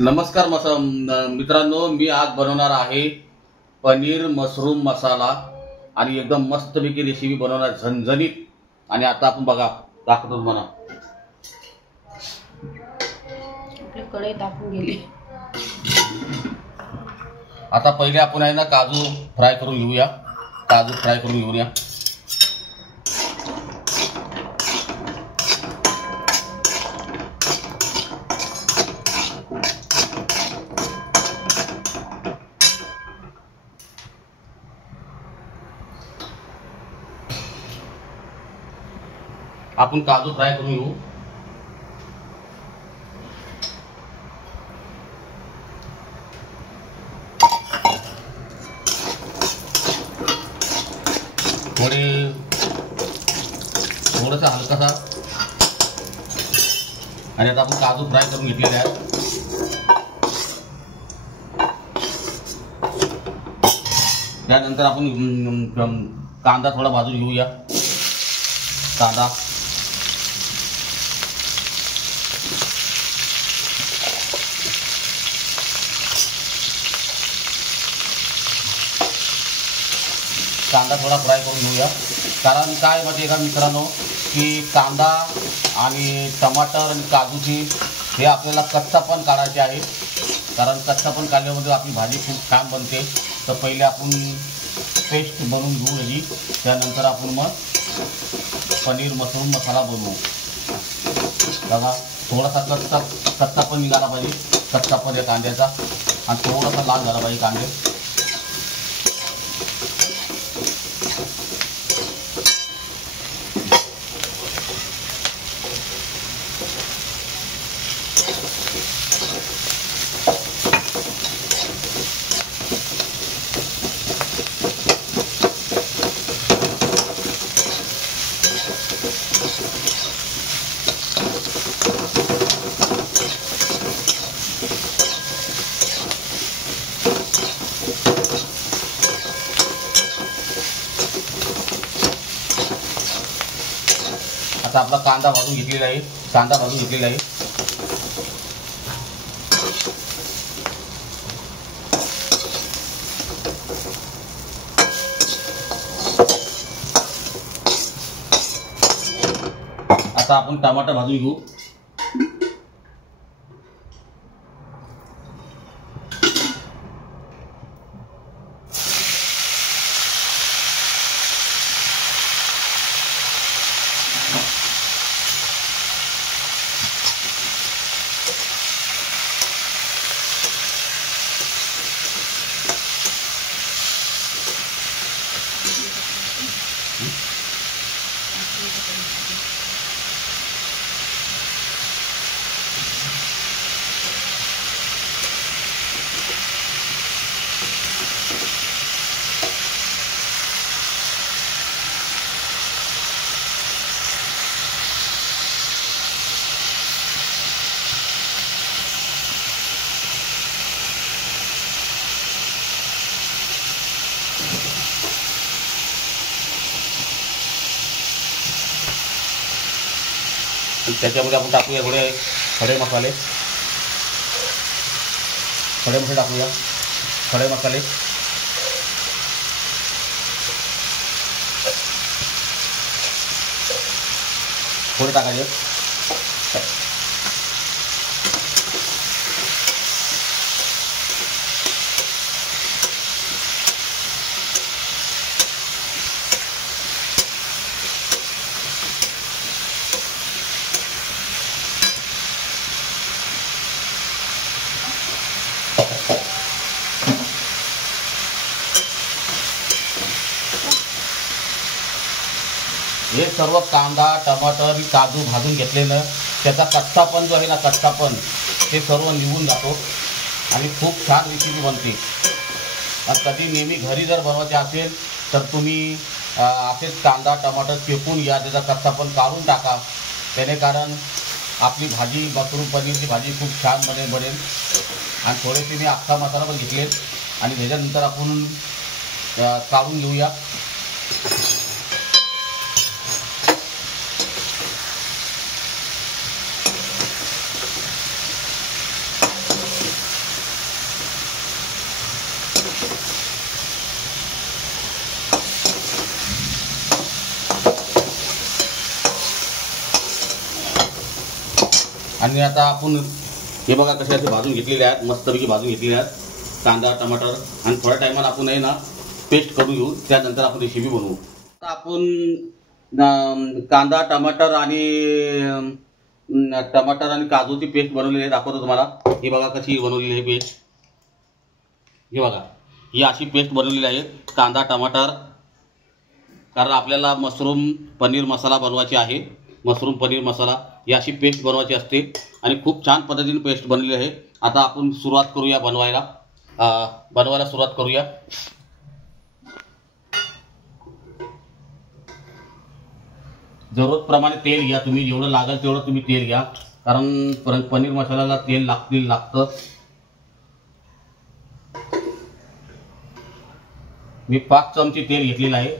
नमस्कार मित्रांनो, मी आज बनवणार आहे पनीर मशरूम मसाला आणि एकदम मस्तपैकी रेसिपी बनवणार झणझणीत। आणि आता आपण बघा दाखवतो तुम्हाला। आपली कढई तापून गेली। आता पहिले आपण आहे ना काजू फ्राय करून घेऊया। काजू फ्राय करून घेऊया। आपण काजू फ्राय करून घेऊ। थोडासा हलकासा। आणि आता आपण काजू फ्राय करून घेतलेले आहेत। त्यानंतर आपण कांदा थोडा भाजून घेऊया। कांदा थोडा फ्राय करून घेऊया। कारण काय म्हणजे का मित्रांनो की कांदा आणि टमाटर आणि काजूची हे आपल्याला कच्चापण काढायचे आहे। कारण कच्चापण काढल्यामध्ये आपली भाजी खूप छान बनते। तर पहिले आपण पेस्ट बनवून घेऊ याची। त्यानंतर आपण मग पनीर मशरूम मसाला बनवू। बघा थोडासा कच्चापण निघाला पाहिजे। कच्चापण या कांद्याचा आणि थोडासा लाल झाला पाहिजे कांदे। आता आपला कांदा भाजून घेतलेला आहे। कांदा भाजून घेतलेला आहे। आता आपण टमाटर भाजून घेऊ। त्याच्यामध्ये आपण टाकूया थोडे खडे मसाले। टाकूया खडे मसाले। थोडे टाकायचे। हे सर्व कांदा टमाटर काजू भाजून घेतलेलं त्याचा कच्चापण जो आहे ना कच्चापण ते सर्व निघून जातो आणि खूप छान रेसिपी बनते। आणि कधी नेहमी घरी जर बनवायचे असेल तर तुम्ही असेच कांदा टमाटर चेपून घ्या। त्याचा कच्चापण काढून टाका। त्याने कारण आपली भाजी मशरूम पनीरची भाजी खूप छान बनेल। आणि थोडेसे मी अख्खा मसाला पण घेतले आणि त्याच्यानंतर आपण काढून घेऊया। आणि आता आपण हे बघा कसे असे भाजून घेतलेले आहेत, मस्तपैकी भाजून घेतलेले आहेत कांदा टमाटर. आणि थोड्या टायमात आपण आहे ना पेस्ट करून घेऊ, त्यानंतर आपण रेसिपी बनवू. आता आपण कांदा टमाटर आणि काजूची पेस्ट बनवलेली आहे, दाखवतो तुम्हाला. हे बघा कशी बनवलेली आहे पेस्ट. हे बघा ही अशी पेस्ट बनवलेली आहे कांदा टमाटर, कारण आपल्याला मशरूम पनीर मसाला बनवायची आहे. मशरूम पनीर मसाला ही अशी पेस्ट बनवायची असते आणि खूप छान पद्धतीने पेस्ट बनलेली आहे. आता आपण सुरुवात करूया बनवायला सुरुवात करूया. जरूरतप्रमाणे तेल घ्या तुम्ही, जेवढं लागेल तेवढं तुम्ही तेल घ्या, कारण पनीर मसाल्याला तेल लागतं. मी 5 चमचे तेल घेतलेलं आहे.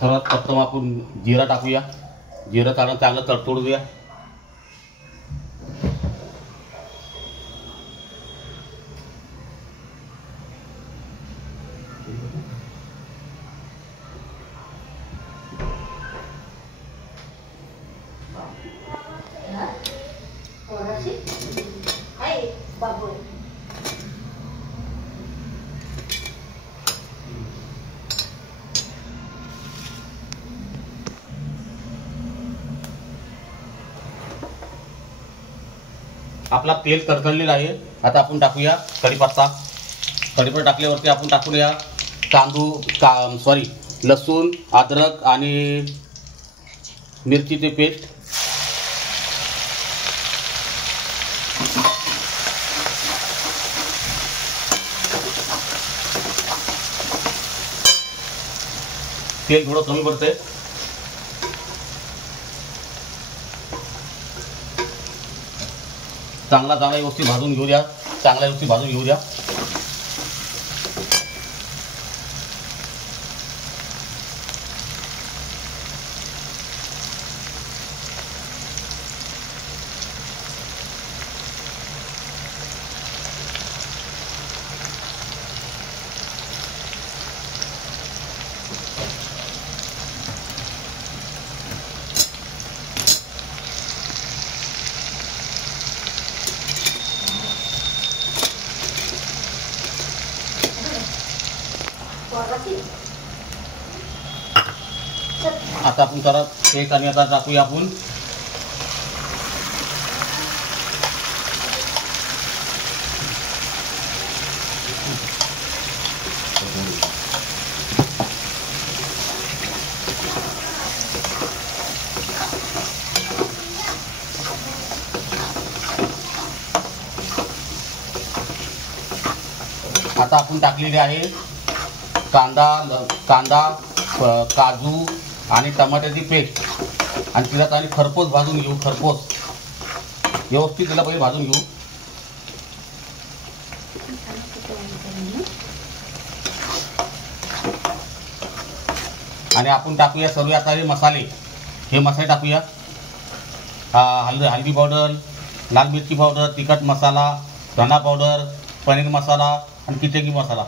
सर्वात प्रथम आपण जिरा टाकूया. जिरं चांगलं तडतडू द्या. आपला तेल तडतडलेला आहे. आता आपण टाकूया कढीपत्ता. कढीपत्ता टाकल्यावरती आपण टाकूया लसूण अद्रक आणि मिरचीची पेस्ट. तेल थोडं कमी पडतंय. चांगला व्यवस्थित भाजून घेऊ द्या. आता आपण जरा एक आणि आता टाकूया आपण टाकलेले आहे कांदा काजू आणि टमाट्याची पेस्ट. आणि तिला आणि खरपूस भाजून घेऊ. व्यवस्थित तिला पहिले भाजून घेऊ. आणि आपण टाकूया सर्व आता हे मसाले टाकूया. हळदी पावडर, लाल मिरची पावडर, तिखट मसाला, धना पावडर, पनीर मसाला आणि किचकी मसाला.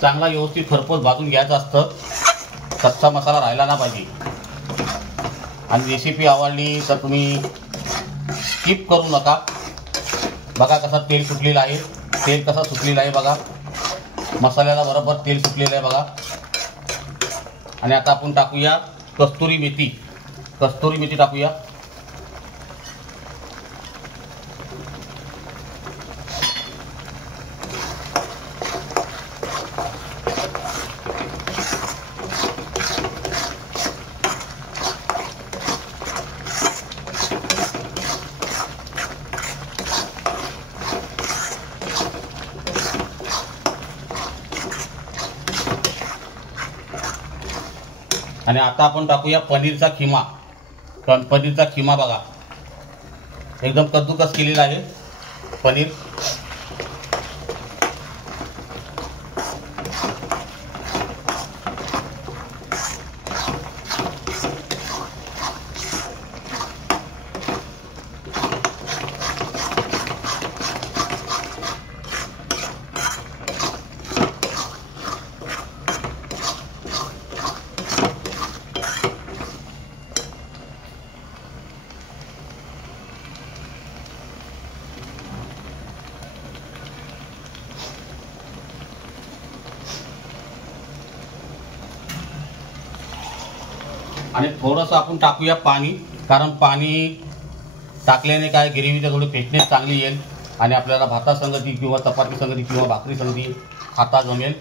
चांगला व्यवस्थित खरपूस भाजून घ्यायचं असतं. कच्चा मसाला राहिला ना पाहिजे. आणि रेसिपी आवडली तर तुम्ही स्किप करू नका. बघा कसं तेल सुटलेलं आहे. तेल कसं सुटलेलं आहे बघा. मसाल्याला बरोबर तेल सुटलेलं आहे बघा. आणि आता आपण टाकूया कस्तुरी मेथी टाकूया. आणि आता आपण टाकूया पनीरचा खिमा. पनीरचा खिमा बघा, एकदम कद्दूकस केलेला आहे पनीर. आणि थोडंसं आपण टाकूया पाणी, कारण पाणी टाकल्याने काय ग्रेव्हीचं थोडी फ्रेशनेस चांगली येईल आणि आपल्याला भातासंगती किंवा चपाती संगती किंवा भाकरी संगती खाता जमेल.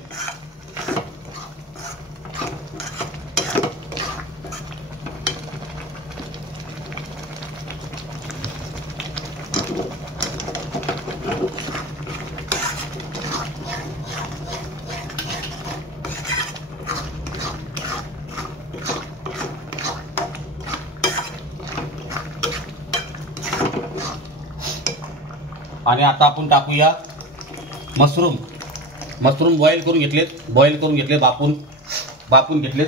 आणि आता आपण टाकूया मशरूम. बॉईल करून घेतलेत, बापून घेतलेत.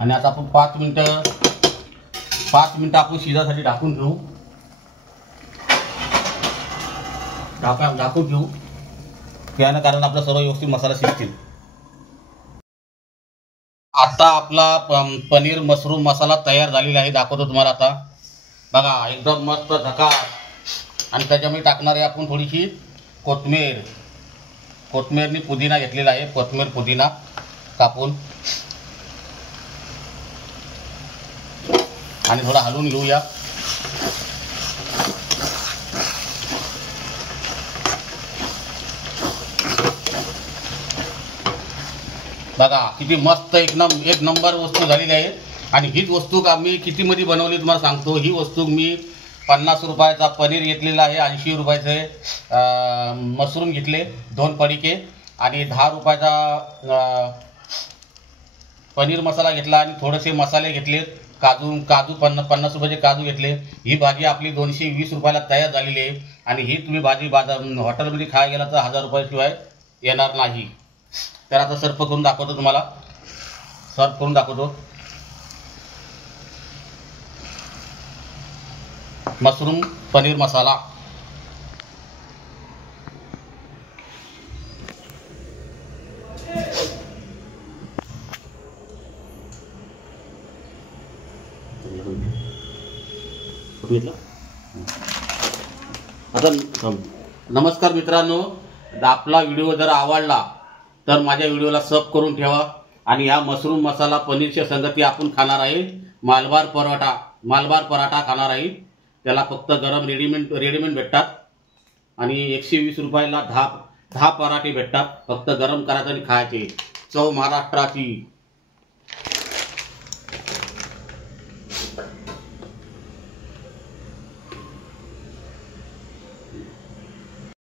आणि आता आपण 5 मिनिटं आपण शिजासाठी टाकून घेऊ. टाकून घेऊ त्यानं, कारण आपला सर्व व्यवस्थित मसाला शिजतील. आता आपला पनीर मशरूम मसाला तयार झालेला आहे. दाखवतो तुम्हाला आता बघा, एकदम मस्त झकास. आणि त्याच्यामध्ये टाकणार आहे आपण थोडीशी कोथमीरनी पुदिना घेतलेला आहे. पुदिना कापून आणि थोडा हलवून घेऊया. बघा किती मस्त एक नंबर वस्तू झालेली आहे. आणि हीच वस्तू आम्ही कितीमध्ये बनवली तुम्हाला सांगतो. ही वस्तू मी 50 रुपयाचा पनीर घेतलेला आहे, 80 रुपयाचे मशरूम घेतले 2 पडिके, आणि 10 रुपयाचा पनीर मसाला घेतला, आणि थोडेसे मसाले घेतले. काजू 50 रुपयाचे काजू घेतले. ही भाजी आपली 220 रुपयाला तयार झालेली आहे. आणि ही तुम्ही भाजी हॉटेलमध्ये खायला गेला तर 1000 रुपयाशिवाय येणार नाही. तर आता सर्व करून दाखवतो तुम्हाला. मशरूम पनीर मसाला. आता नमस्कार मित्रांनो, आपला व्हिडिओ जर आवडला तर माझ्या व्हिडिओला सब करून ठेवा. आणि या मशरूम मसाला पनीरच्या संगती आपण खाणार आहे मालबार पराठा खाणार आहे. त्याला फक्त गरम रेडीमेड भेटतात. आणि 120 रुपयाला 10 पराठे भेटतात. फक्त गरम करायचे आणि खायचे. चव महाराष्ट्राची.